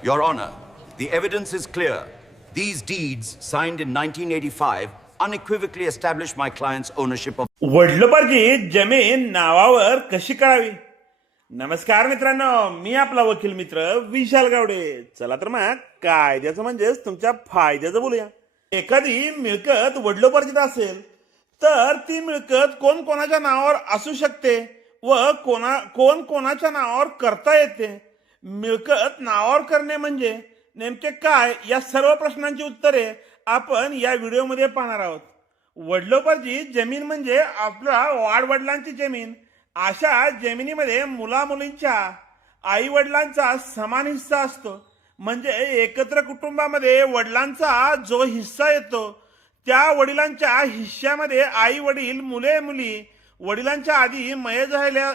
Your Honor, the evidence is clear. These deeds, signed in 1985, unequivocally establish my client's ownership of. वडिलोपार्जित जमीन नावावर कशी करावी. नमस्कार मित्रांनो, मी आपला वकील मित्र विशाल गावडे. चला तर मग कायद्याचं म्हणजेच तुमच्या फायद्याचं बोलूया. एखादी मिळकत वडिलोपार्जित असेल तर ती मिळकत कोण कोणाच्या नावावर असू शकते व कोण कोणाच्या नावावर करता येते. मिळकत नावावर करणे म्हणजे नेमके काय, या सर्व प्रश्नांची उत्तरे आपण या व्हिडिओमध्ये पाहणार आहोत. वडिलोपार्जित जमीन म्हणजे आपल्या वाडवडिलांची जमीन. अशा जमिनीमध्ये मुलामुलींच्या आई वडिलांचा समान हिस्सा असतो. म्हणजे एकत्र कुटुंबामध्ये वडिलांचा जो हिस्सा येतो त्या वडिलांच्या हिश्श्यामध्ये आई वडील, मुले मुली, वडिलांच्या आधी मय झालेल्या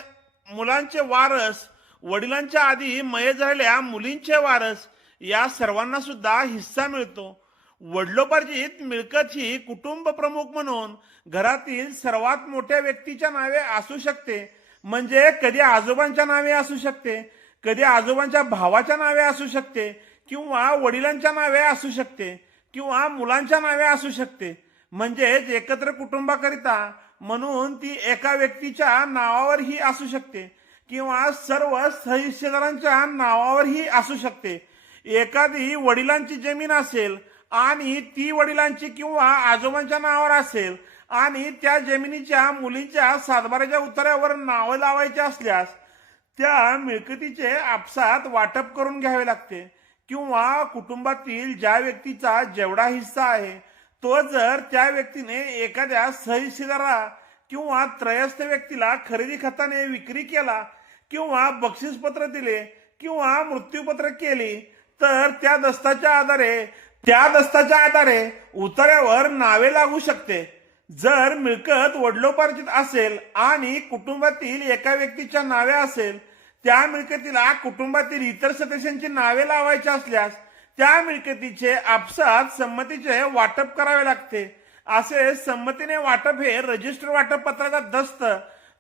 मुलांचे वारस, वडिलांच्या आधी मय झालेल्या मुलींचे वारस, या सर्वांना सुद्धा हिस्सा मिळतो. वडिलोपार्जित मिळकत ही कुटुंब प्रमुख म्हणून घरातील सर्वात मोठ्या व्यक्तीच्या नावे असू शकते. म्हणजे कधी आजोबांच्या नावे असू शकते, कधी आजोबांच्या भावाच्या नावे असू शकते, किंवा वडिलांच्या नावे असू शकते, किंवा मुलांच्या नावे असू शकते. म्हणजेच एकत्र कुटुंबाकरिता म्हणून ती एका व्यक्तीच्या नावावरही असू शकते किंवा सर्व सहिस्सेदारांच्या नावावरही असू शकते. एखादी वडिलांची जमीन असेल आणि ती वडिलांची किंवा आजोबांच्या नावावर असेल आणि त्या जमिनीच्या मुलींच्या सातबाराच्या उतार्यावर नावं लावायची असल्यास त्या मिळकतीचे आपसात वाटप करून घ्यावे लागते. किंवा कुटुंबातील ज्या व्यक्तीचा जेवढा हिस्सा आहे तो जर त्या व्यक्तीने एखाद्या सहिस्सेदारा किंवा त्रयस्थ व्यक्तीला खरेदी खताने विक्री केला किंवा बक्षीसपत्र दिले किंवा मृत्यूपत्र केली तर त्या दस्ताच्या आधारे उतार्यावर नावे लागू शकते. जर मिळकत वडिलोपार्जित असेल आणि कुटुंबातील एका व्यक्तीच्या नावे असेल, त्या मिळकतीला कुटुंबातील इतर सदस्यांची नावे लावायची असल्यास त्या मिळकतीचे आपसात संमतीचे वाटप करावे लागते. असे संमतीने वाटप हे रजिस्टर वाटप पत्राचा दस्त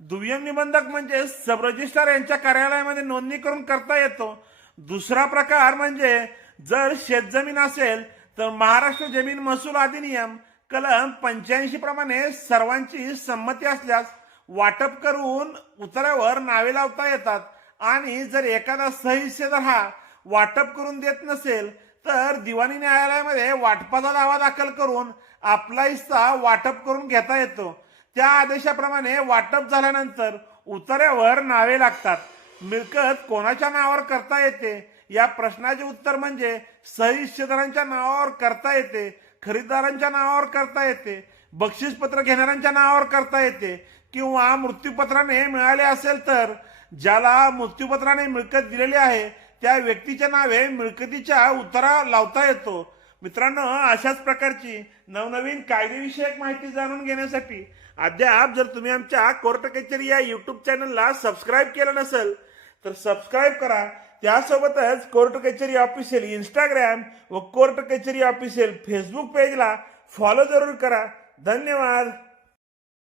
दुय्यम निबंधक म्हणजे सब रजिस्ट्रार यांच्या कार्यालयामध्ये नोंदणी करून करता येतो. दुसरा प्रकार म्हणजे जर शेतजमीन असेल तर महाराष्ट्र जमीन महसूल अधिनियम कलम 85 प्रमाणे सर्वांची संमती असल्यास वाटप करून उतार्यावर नावे लावता येतात. आणि जर एखादा सहिस्सेदार हा वाटप करून देत नसेल तर दिवाणी न्यायालयामध्ये वाटपाचा दावा दाखल करून आपला हिस्सा वाटप करून घेता येतो. त्या आदेशाप्रमाणे वाटप झाल्यानंतर उतार्यावर नावे लागतात. मिळकत कोणाच्या नावावर करता येते, या प्रश्नाचे उत्तर म्हणजे सहिस्सेदारांच्या नावावर करता येते, खरेदीदारांच्या नावावर करता येते, बक्षीसपत्र घेणाऱ्यांच्या नावावर करता येते, किंवा मृत्यूपत्राने मिळाले असेल तर ज्याला मृत्यूपत्राने मिळकत दिलेली आहे त्या व्यक्तीच्या नावे मिळकतीच्या उतारा लावता येतो. मित्रांनो, अशाच प्रकारची नवनवीन कायदेविषयक माहिती जाणून घेण्यासाठी अद्याप जर तुम्ही आमच्या कोर्ट कचेरी या युट्यूब चॅनलला सबस्क्राईब केलं नसेल तर सबस्क्राईब करा. त्यासोबतच कोर्ट कचेरी ऑफिशियल इंस्टाग्राम व कोर्ट कचेरी ऑफिशियल फेसबुक पेजला फॉलो जरूर करा. धन्यवाद.